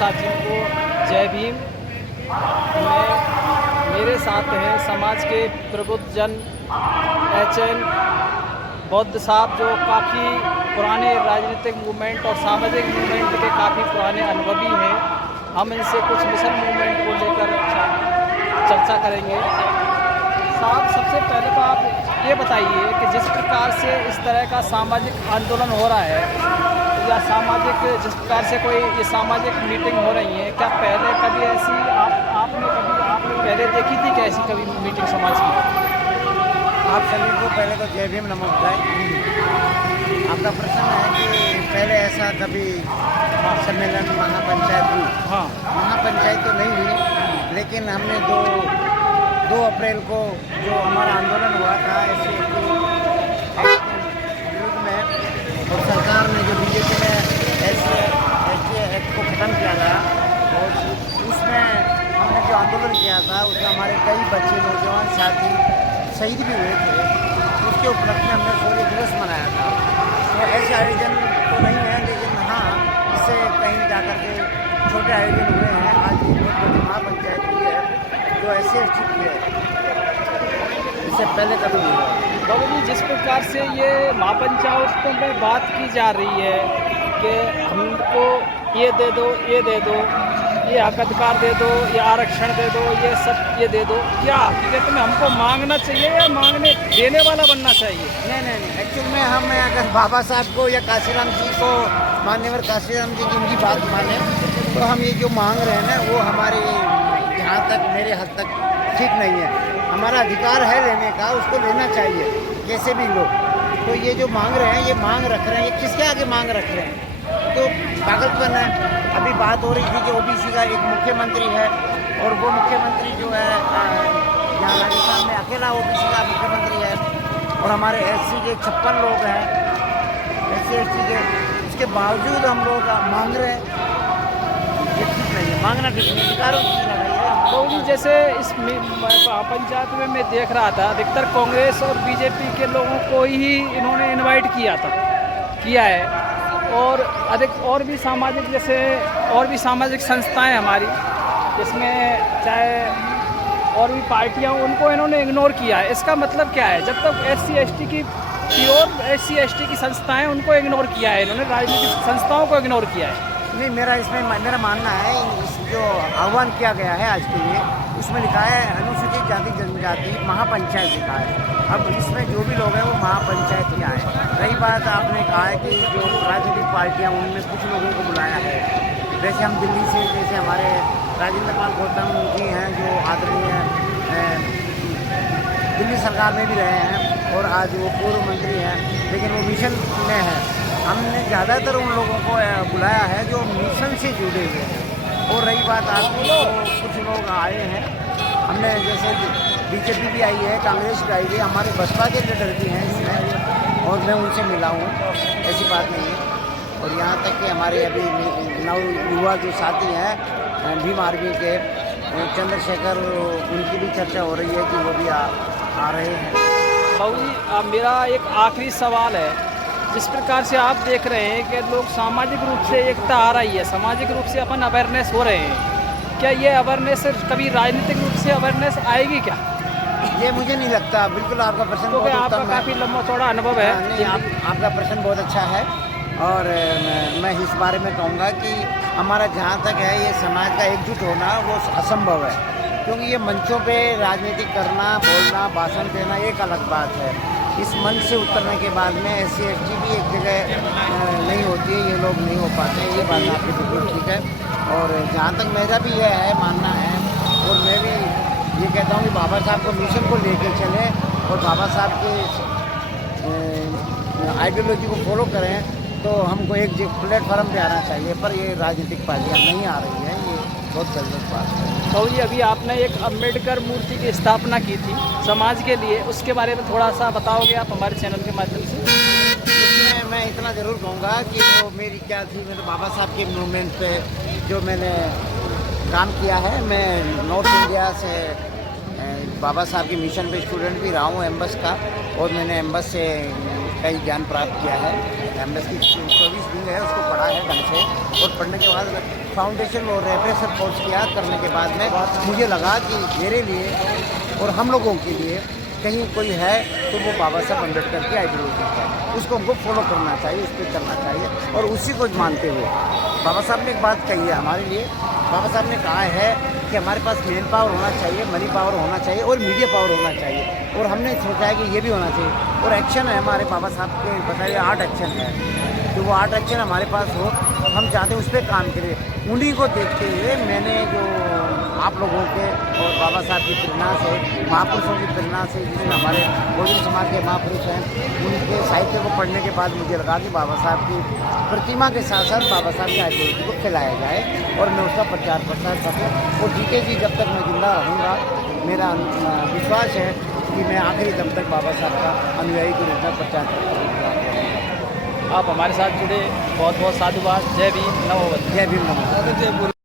साथियों को जय भीम। मेरे साथ हैं समाज के प्रबुद्ध जन एचएन बौद्ध साहब, जो काफ़ी पुराने राजनीतिक मूवमेंट और सामाजिक मूवमेंट के काफ़ी पुराने अनुभवी हैं। हम इनसे कुछ मिशन मूवमेंट को लेकर चर्चा करेंगे। साहब, सबसे पहले तो आप ये बताइए कि जिस प्रकार से इस तरह का सामाजिक आंदोलन हो रहा है या सामाजिक, जिस प्रकार से कोई ये सामाजिक मीटिंग हो रही है, क्या पहले कभी ऐसी आपने पहले देखी थी क्या ऐसी कभी मीटिंग समाज की? आप सभी को पहले तो जय भीम नमस्कार। आपका प्रश्न है कि पहले ऐसा कभी सम्मेलन महापंचायत हुई? हाँ, महापंचायत तो नहीं हुई, लेकिन हमने 2 अप्रैल को जो हमारा आंदोलन हुआ था ऐसे विरोध में, और सरकार ने जो बीजेपी ने ऐसे एक्ट को ख़त्म किया था, और उसमें हमने जो आंदोलन किया था उसमें हमारे कई बच्चे नौजवान साथी शहीद भी हुए थे। उसके उपलक्ष्य में हमने शौर्य दिवस मनाया था। तो ऐसे आयोजन तो नहीं है, लेकिन हाँ, इससे कहीं जाकर के छोटे आयोजन हुए हैं। आज एक बहुत बड़ी महापंचायत हुई है जो ऐसे की है, इससे पहले कभी नहीं हुआ। बाबू जी, जिस प्रकार से ये महापंचायतों में बात की जा रही है कि हमको ये दे दो, ये दे दो, ये हक अधिकार दे दो, ये आरक्षण दे दो, ये सब ये दे दो, क्या हकीकत में हमको मांगना चाहिए या मांगने देने वाला बनना चाहिए? नहीं, एक्चुअल में हम अगर बाबा साहब को या काशीराम जी को, मान्यवर काशीराम जी की इनकी बात माने, तो हम ये जो मांग रहे हैं ना, वो हमारे यहाँ तक, मेरे हद तक ठीक नहीं है। हमारा अधिकार है लेने का, उसको लेना चाहिए कैसे भी लोग। तो ये जो मांग रहे हैं, ये मांग रख रहे हैं, ये किसके आगे मांग रख रहे हैं? तो पागलपन है। अभी बात हो रही थी कि ओबीसी का एक मुख्यमंत्री है, और वो मुख्यमंत्री जो है यहाँ राजस्थान में अकेला ओबीसी का मुख्यमंत्री है, और हमारे एससी के 56 लोग हैं, SC के। उसके बावजूद हम लोग मांग रहे हैं, ये ठीक नहीं है, मांगना ठीक नहीं, अधिकारों की लड़ाई है। तो जी, जैसे इस पंचायत में मैं देख रहा था, अधिकतर कांग्रेस और बीजेपी के लोगों को ही इन्होंने इनवाइट किया है, और और भी सामाजिक, जैसे और भी सामाजिक संस्थाएं हमारी, जिसमें चाहे और भी पार्टियां, उनको इन्होंने इग्नोर किया है। इसका मतलब क्या है? जब तक प्योर SC/ST की संस्थाएं, उनको इग्नोर किया है इन्होंने, राजनीतिक संस्थाओं को इग्नोर किया है। नहीं, मेरा मानना है, जो आह्वान किया गया है आज के लिए, उसमें लिखा है अनुसूचित जाति जनजाति महापंचायत लिखा है। अब इसमें जो भी लोग हैं वो महापंचायत ही आए। रही बात, आपने कहा है कि जो राजनीतिक पार्टियां, उनमें कुछ लोगों को बुलाया है। जैसे हम दिल्ली से, जैसे हमारे राजेंद्र पाल गौतम जी हैं, जो आदरणीय दिल्ली सरकार में भी रहे हैं, और आज वो पूर्व मंत्री हैं, लेकिन वो मिशन में है। हमने ज़्यादातर उन लोगों को बुलाया है जो मिशन से जुड़े हुए हैं। और रही बात आपकी, तो कुछ लोग आए हैं, हमने जैसे बीजेपी भी आई है, कांग्रेस भी आई है, हमारे बसपा के लीडर भी हैं इसमें, और मैं उनसे मिला हूँ, ऐसी बात नहीं है। और यहाँ तक कि हमारे अभी नव युवा जो साथी हैं भीम आर्मी के चंद्रशेखर, उनकी भी चर्चा हो रही है कि वो भी आ रहे हैं। बाबू जी, मेरा एक आखिरी सवाल है। जिस प्रकार से आप देख रहे हैं कि लोग सामाजिक रूप से एकता आ रही है, सामाजिक रूप से अपन अवेयरनेस हो रहे हैं, क्या ये अवेयरनेस कभी राजनीतिक रूप से अवेयरनेस आएगी क्या? ये मुझे नहीं लगता। बिल्कुल आपका प्रश्न तो बहुत आपका उत्तम है। काफ़ी लंबा चौड़ा अनुभव है। नहीं, आपका प्रश्न बहुत अच्छा है, और मैं इस बारे में कहूँगा कि हमारा जहाँ तक है, ये समाज का एकजुट होना वो असंभव है, क्योंकि ये मंचों पे राजनीति करना, बोलना, भाषण देना एक अलग बात है। इस मंच से उतरने के बाद में SC/ST भी एक जगह नहीं होती है, ये लोग नहीं हो पाते, ये बात आपकी बिल्कुल ठीक है। और जहाँ तक मेरा भी यह है मानना है, और मैं भी ये कहता हूँ कि बाबा साहब को मिशन को लेकर चलें, और बाबा साहब के आइडियोलॉजी को फॉलो करें, तो हमको एक प्लेटफॉर्म पे आना चाहिए। पर ये राजनीतिक पार्टियाँ नहीं आ रही हैं, ये बहुत गलत बात है। तो जी, अभी आपने एक अम्बेडकर मूर्ति की स्थापना की थी समाज के लिए, उसके बारे में थोड़ा सा बताओगे आप हमारे चैनल के माध्यम से? उसमें मैं इतना ज़रूर कहूँगा कि वो मेरी क्या थी, मेरे बाबा साहब के मूवमेंट पे जो मैंने काम किया है। मैं नॉर्थ इंडिया से बाबा साहब के मिशन पे स्टूडेंट भी रहा हूँ, एम्बस का, और मैंने एम्बस से कई ज्ञान प्राप्त किया है। एम्बस की 24 रीडिंग है उसको पढ़ा है ढंग से, और पढ़ने के बाद फाउंडेशन और रेफरेंसर कोर्स किया, करने के बाद में मुझे लगा कि मेरे लिए और हम लोगों के लिए कहीं कोई है तो वो बाबा साहब अम्बेडकर की आइडियोलॉजी है, उसको हमको फॉलो करना चाहिए, उस पर चलना चाहिए। और उसी को मानते हुए बाबा साहब ने एक बात कही है हमारे लिए, बाबा साहब ने कहा है कि हमारे पास मैन पावर होना चाहिए, मनी पावर होना चाहिए और मीडिया पावर होना चाहिए, और हमने सोचा है कि ये भी होना चाहिए। और एक्शन है हमारे बाबा साहब के बताइए 8 एक्शन है, तो वो 8 एक्शन हमारे पास हो, हम चाहते हैं उस पर काम करें। उन्हीं को देखते हुए मैंने जो आप लोगों के और बाबा साहब की प्रेरणा से, महापुरुषों की प्रेरणा से, जिसमें हमारे बहुजन समाज के महापुरुष हैं, उनके साहित्य को पढ़ने के बाद मुझे लगा कि बाबा साहब की प्रतिमा के साथ साथ बाबा साहब की आइडियोलॉजी को फैलाया जाए और मैं उसका प्रचार प्रसार करूँ। और जीते जी जब तक मैं जिंदा रहूँगा, मेरा विश्वास है कि मैं आखिरी दम तक बाबा साहब का अनुयायी के रूप में प्रचार करूँगा। आप हमारे साथ जुड़े, बहुत बहुत साधुवाद। जय भीम, नमो बुद्धाय। जय भीम, नमो बुद्धाय।